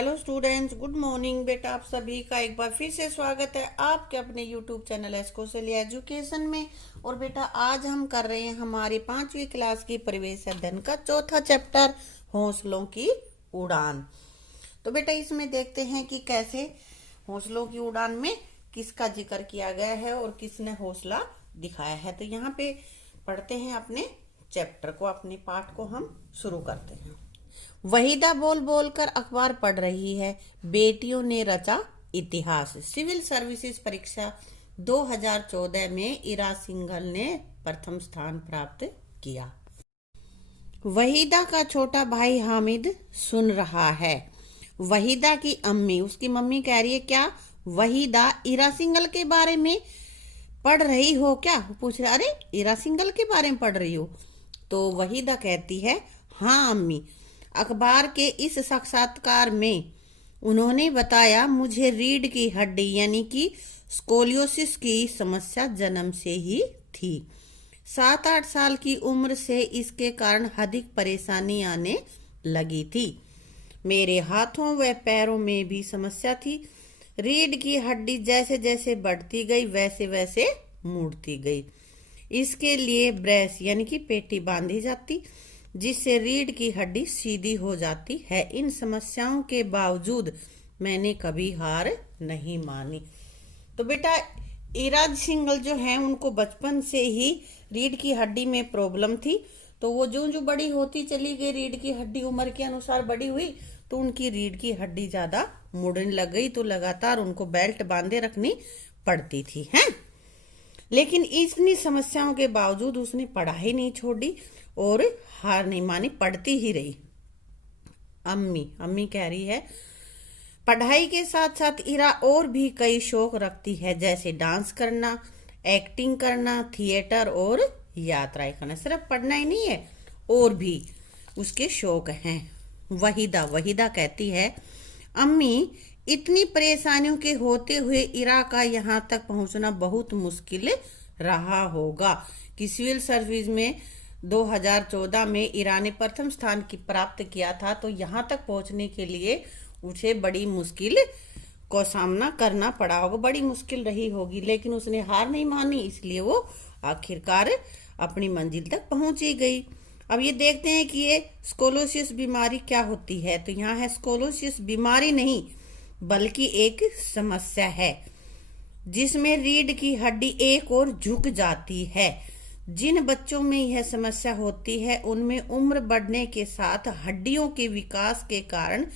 Hello students, good morning. बेटा आप सभी का एक बार फिर से स्वागत है आपके अपने यूट्यूब चैनल एस्कोसली एजुकेशन में। और बेटा आज हम कर रहे हैं हमारी 5वीं क्लास की परिवेश अध्ययन का चौथा चैप्टर, हौसलों की उड़ान। तो बेटा इसमें देखते हैं कि कैसे हौसलों की उड़ान में किसका जिक्र किया गया है और किसने हौसला दिखाया है। तो यहाँ पे पढ़ते हैं अपने चैप्टर को, अपने पाठ को हम शुरू करते हैं। वहीदा बोल बोल कर अखबार पढ़ रही है। बेटियों ने रचा इतिहास। सिविल सर्विसेज परीक्षा 2014 में इरा सिंघल ने प्रथम स्थान प्राप्त किया। वहीदा का छोटा भाई हामिद सुन रहा है। वहीदा की अम्मी, उसकी मम्मी कह रही है, क्या वहीदा इरा सिंघल के बारे में पढ़ रही हो क्या? पूछ रहा, अरे इरा सिंघल के बारे में पढ़ रही हो? तो वहीदा कहती है, हाँ अम्मी, अखबार के इस साक्षात्कार में उन्होंने बताया मुझे रीढ़ की हड्डी यानी कि स्कोलियोसिस की समस्या जन्म से ही थी। 7-8 साल की उम्र से इसके कारण अधिक परेशानी आने लगी थी। मेरे हाथों व पैरों में भी समस्या थी। रीढ़ की हड्डी जैसे जैसे बढ़ती गई वैसे वैसे मुड़ती गई। इसके लिए ब्रेस यानी कि पेटी बांधी जाती, जिससे रीढ़ की हड्डी सीधी हो जाती है। इन समस्याओं के बावजूद मैंने कभी हार नहीं मानी। तो बेटा इरा सिंघल जो है उनको बचपन से ही रीढ़ की हड्डी में प्रॉब्लम थी। तो वो जो जो बड़ी होती चली गई, रीढ़ की हड्डी उम्र के अनुसार बड़ी हुई, तो उनकी रीढ़ की हड्डी ज्यादा मुड़ने लग गई। तो लगातार उनको बेल्ट बांधे रखनी पड़ती थी, हैं? लेकिन इतनी समस्याओं के बावजूद उसने पढ़ाई नहीं छोड़ी और हार नहीं मानी, पढ़ती ही रही। अम्मी कह रही है, पढ़ाई के साथ साथ इरा और भी कई शौक रखती है, जैसे डांस करना, एक्टिंग करना, थिएटर और यात्राएं करना। सिर्फ पढ़ना ही नहीं है, और भी उसके शौक हैं। वहीदा कहती है, अम्मी, इतनी परेशानियों के होते हुए इरा का यहाँ तक पहुँचना बहुत मुश्किल रहा होगा कि सिविल सर्विस में 2014 में इरा ने प्रथम स्थान की प्राप्त किया था। तो यहाँ तक पहुँचने के लिए उसे बड़ी मुश्किल को सामना करना पड़ा होगा, बड़ी मुश्किल रही होगी। लेकिन उसने हार नहीं मानी, इसलिए वो आखिरकार अपनी मंजिल तक पहुंची गई। अब ये देखते हैं कि ये स्कोलोसिस बीमारी क्या होती है। तो यहाँ है, स्कोलोसिस बीमारी नहीं बल्कि एक समस्या है जिसमें रीढ़ की हड्डी एक ओर झुक जाती है। जिन बच्चों में यह समस्या होती है उनमें उम्र बढ़ने के साथ हड्डियों के विकास के कारण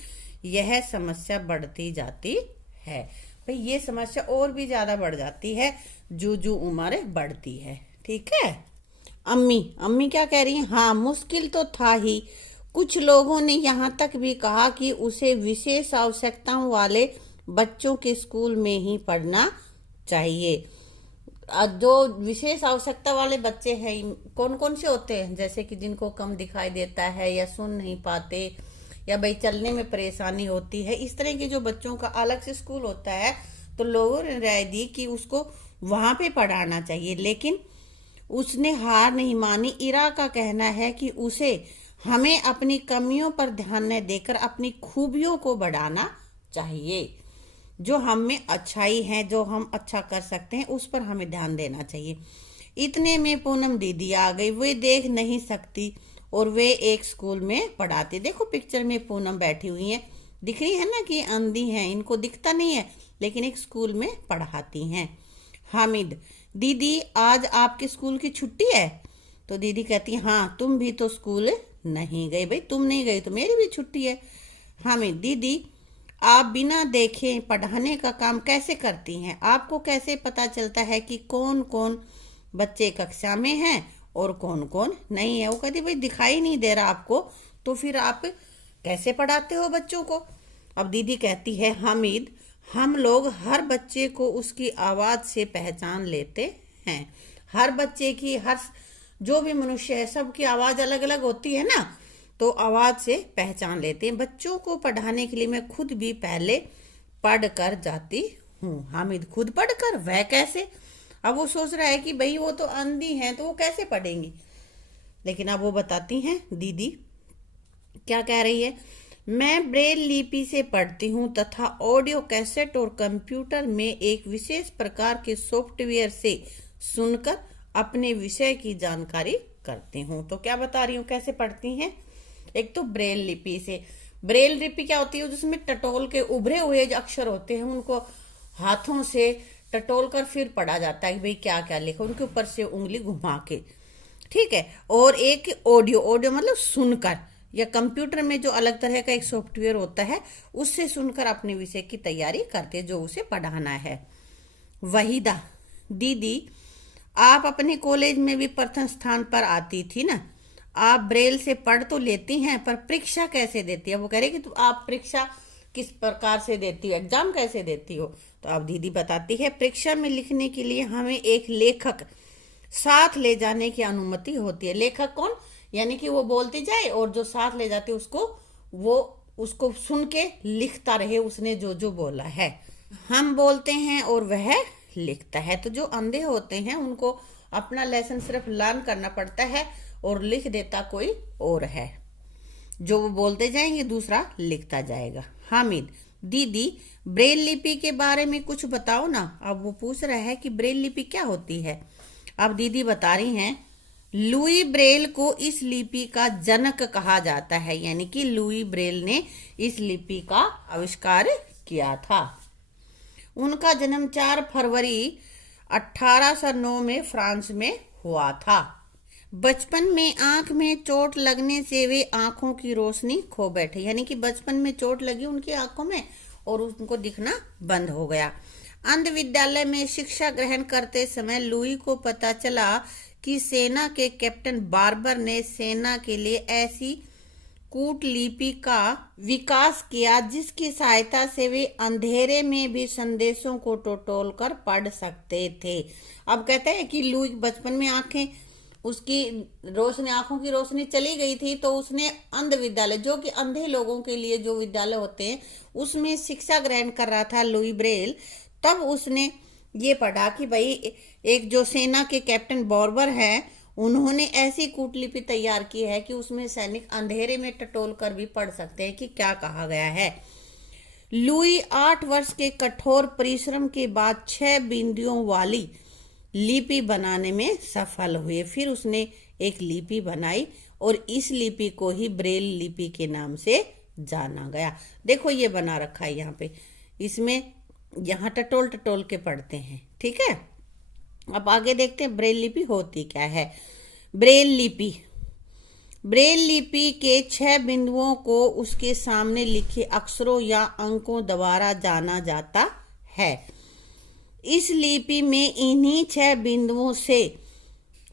यह समस्या बढ़ती जाती है। भाई ये समस्या और भी ज्यादा बढ़ जाती है जो उम्र बढ़ती है, ठीक है। अम्मी क्या कह रही है, हाँ मुश्किल तो था ही। कुछ लोगों ने यहाँ तक भी कहा कि उसे विशेष आवश्यकताओं वाले बच्चों के स्कूल में ही पढ़ना चाहिए। जो विशेष आवश्यकता वाले बच्चे हैं कौन कौन से होते हैं? जैसे कि जिनको कम दिखाई देता है या सुन नहीं पाते, या भाई चलने में परेशानी होती है, इस तरह के जो बच्चों का अलग से स्कूल होता है। तो लोगों ने राय दी कि उसको वहां पे पढ़ाना चाहिए, लेकिन उसने हार नहीं मानी। इरा का कहना है कि उसे हमें अपनी कमियों पर ध्यान न देकर अपनी खूबियों को बढ़ाना चाहिए। जो हम में अच्छाई है, जो हम अच्छा कर सकते हैं, उस पर हमें ध्यान देना चाहिए। इतने में पूनम दीदी आ गई। वे देख नहीं सकती और वे एक स्कूल में पढ़ाती। देखो पिक्चर में पूनम बैठी हुई है, दिख रही है ना कि अंधी हैं, इनको दिखता नहीं है, लेकिन एक स्कूल में पढ़ाती हैं। हामिद, दीदी आज आपके स्कूल की छुट्टी है? तो दीदी कहती है, हाँ तुम भी तो स्कूल नहीं गई। भाई तुम नहीं गई तो मेरी भी छुट्टी है। हामिद, दीदी आप बिना देखे पढ़ाने का काम कैसे करती हैं? आपको कैसे पता चलता है कि कौन कौन बच्चे कक्षा में हैं और कौन कौन नहीं है? वो कहती, भाई दिखाई नहीं दे रहा आपको, तो फिर आप कैसे पढ़ाते हो बच्चों को? अब दीदी कहती है, हामिद, हम लोग हर बच्चे को उसकी आवाज से पहचान लेते हैं। हर बच्चे की, हर जो भी मनुष्य है, सबकी आवाज अलग अलग होती है ना, तो आवाज से पहचान लेते हैं। बच्चों को पढ़ाने के लिए मैं खुद भी पहले पढ़ कर जाती हूँ। हामिद, खुद पढ़कर? वह कैसे? अब वो सोच रहा है कि भाई वो तो अंधी हैं तो वो कैसे पढ़ेंगी, लेकिन अब वो बताती हैं। दीदी क्या कह रही है, मैं ब्रेल लिपि से पढ़ती हूँ तथा ऑडियो कैसेट और कंप्यूटर में एक विशेष प्रकार के सॉफ्टवेयर से सुनकर अपने विषय की जानकारी करती हूँ। तो क्या बता रही हूँ कैसे पढ़ती हैं? एक तो ब्रेल लिपि से। ब्रेल लिपि क्या होती है? जिसमें टटोल के उभरे हुए जो अक्षर होते हैं उनको हाथों से टटोल कर फिर पढ़ा जाता है कि भाई क्या क्या लिखा, उनके ऊपर से उंगली घुमा के, ठीक है। और एक ऑडियो, ऑडियो मतलब सुनकर, या कंप्यूटर में जो अलग तरह का एक सॉफ्टवेयर होता है उससे सुनकर अपने विषय की तैयारी करते जो उसे पढ़ाना है। वहीदा, दीदी आप अपने कॉलेज में भी प्रथम स्थान पर आती थी ना, आप ब्रेल से पढ़ तो लेती हैं पर परीक्षा कैसे देती है? वो कह रहे कि आप परीक्षा किस प्रकार से देती हो, एग्जाम कैसे देती हो? तो अब दीदी बताती है, परीक्षा में लिखने के लिए हमें एक लेखक साथ ले जाने की अनुमति होती है। लेखक कौन? यानी कि वो बोलती जाए और जो साथ ले जाते वो उसको सुन के लिखता रहे उसने जो जो बोला है। हम बोलते हैं और वह लिखता है। तो जो अंधे होते हैं उनको अपना लेसन सिर्फ लर्न करना पड़ता है और लिख देता कोई और है। जो वो बोलते जाएंगे दूसरा लिखता जाएगा। हामिद, दीदी ब्रेल लिपि के बारे में कुछ बताओ ना। अब वो पूछ रहा है कि ब्रेल लिपि क्या होती है। अब दीदी बता रही हैं, लुई ब्रेल को इस लिपि का जनक कहा जाता है, यानी कि लुई ब्रेल ने इस लिपि का आविष्कार किया था। उनका जन्म 4 फरवरी 1809 में फ्रांस में हुआ था। बचपन में आंख में चोट लगने से वे आंखों की रोशनी खो बैठे, यानी कि बचपन में चोट लगी उनकी आंखों में और उनको दिखना बंद हो गया। अंध विद्यालय में शिक्षा ग्रहण करते समय लुई को पता चला कि सेना के कैप्टन बार्बर ने सेना के लिए ऐसी कूटलिपि का विकास किया जिसकी सहायता से वे अंधेरे में भी संदेशों को टटोल कर पढ़ सकते थे। अब कहते हैं कि लुई बचपन में आंखें उसकी रोशनी, आंखों की रोशनी चली गई थी, तो उसने अंध विद्यालय, जो कि अंधे लोगों के लिए जो विद्यालय होते हैं उसमें शिक्षा ग्रहण कर रहा था लुई ब्रेल। तब उसने ये पढ़ा कि भाई एक जो सेना के कैप्टन बार्बर है उन्होंने ऐसी कूटलिपि तैयार की है कि उसमें सैनिक अंधेरे में टटोल कर भी पढ़ सकते हैं कि क्या कहा गया है। लुई 8 वर्ष के कठोर परिश्रम के बाद 6 बिंदुओं वाली लिपि बनाने में सफल हुए। फिर उसने एक लिपि बनाई और इस लिपि को ही ब्रेल लिपि के नाम से जाना गया। देखो ये बना रखा है यहाँ पे, इसमें यहाँ टटोल टटोल के पढ़ते हैं, ठीक है। अब आगे देखते हैं ब्रेल लिपि होती क्या है। ब्रेल लिपि, ब्रेल लिपि के 6 बिंदुओं को उसके सामने लिखे अक्षरों या अंकों द्वारा जाना जाता है। इस लिपि में इन्हीं 6 बिंदुओं से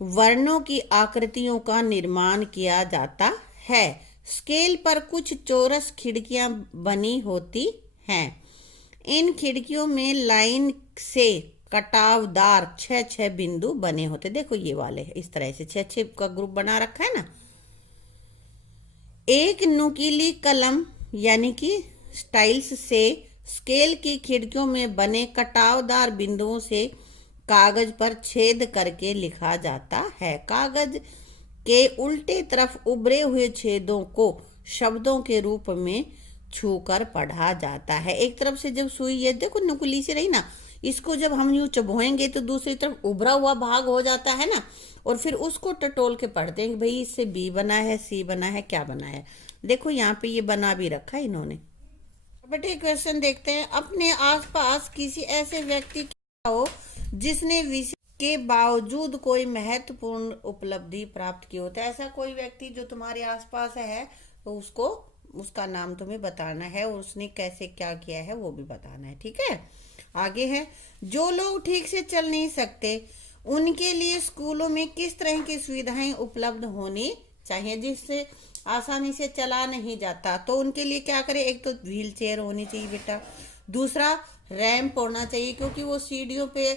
वर्णों की आकृतियों का निर्माण किया जाता है। स्केल पर कुछ चौरस खिड़कियां बनी होती हैं। इन खिड़कियों में लाइन से कटावदार 6 बिंदु बने होते। देखो ये वाले इस तरह से 6 का ग्रुप बना रखा है ना। एक नुकीली कलम यानी कि स्टाइल्स से स्केल की खिड़कियों में बने कटावदार बिंदुओं से कागज पर छेद करके लिखा जाता है। कागज के उल्टे तरफ उभरे हुए छेदों को शब्दों के रूप में छूकर पढ़ा जाता है। एक तरफ से जब सुई, ये देखो नुकीली सी रही ना, इसको जब हम यूं चबोएंगे तो दूसरी तरफ उभरा हुआ भाग हो जाता है ना, और फिर उसको टटोल के पढ़ते हैं भाई इससे बी बना है, सी बना है, क्या बना है। देखो यहाँ पे ये बना भी रखा है इन्होंने। बेटे क्वेश्चन देखते हैं, अपने आसपास किसी ऐसे व्यक्ति हो जिसने विषय के बावजूद कोई महत्वपूर्ण उपलब्धि प्राप्त की हो। तो ऐसा कोई व्यक्ति जो तुम्हारे आसपास है तो उसको, उसका नाम तुम्हें बताना है और उसने कैसे क्या किया है वो भी बताना है, ठीक है। आगे है, जो लोग ठीक से चल नहीं सकते उनके लिए स्कूलों में किस तरह की सुविधाएं उपलब्ध होनी चाहिए। जिससे आसानी से चला नहीं जाता तो उनके लिए क्या करें, एक तो व्हील चेयर होनी चाहिए बेटा, दूसरा रैंप होना चाहिए क्योंकि वो सीढ़ियों पे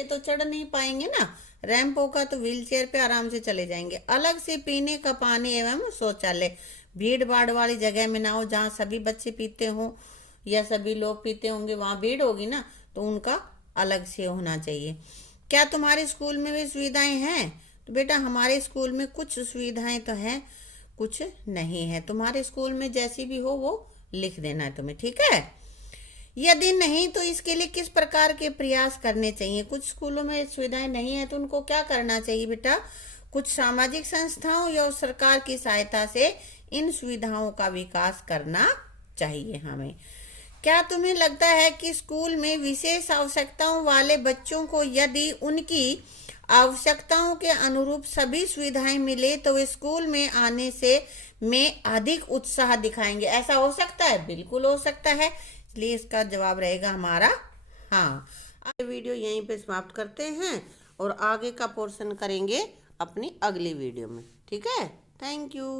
तो चढ़ नहीं पाएंगे ना। रैंप होगा तो व्हील चेयर पे आराम से चले जाएंगे। अलग से पीने का पानी एवं शौचालय भीड़ भाड़ वाली जगह में ना हो, जहाँ सभी बच्चे पीते हों या सभी लोग पीते होंगे, वहां भीड़ होगी ना, तो उनका अलग से होना चाहिए। क्या तुम्हारे स्कूल में भी सुविधाएं हैं? तो बेटा हमारे स्कूल में कुछ सुविधाएं तो हैं। कुछ नहीं है। तुम्हारे स्कूल में जैसी भी हो वो लिख देना है तुम्हें, ठीक है। यदि नहीं तो इसके लिए किस प्रकार के प्रयास करने चाहिए। कुछ स्कूलों में सुविधाएं नहीं है तो उनको क्या करना चाहिए बेटा, कुछ सामाजिक संस्थाओं या सरकार की सहायता से इन सुविधाओं का विकास करना चाहिए हमें। क्या तुम्हें लगता है कि स्कूल में विशेष आवश्यकताओं वाले बच्चों को यदि उनकी आवश्यकताओं के अनुरूप सभी सुविधाएं मिले तो वे स्कूल में आने से में अधिक उत्साह दिखाएंगे? ऐसा हो सकता है, बिल्कुल हो सकता है। इसलिए इसका जवाब रहेगा हमारा हाँ। अब वीडियो यहीं पे समाप्त करते हैं और आगे का पोर्शन करेंगे अपनी अगली वीडियो में, ठीक है। Thank you.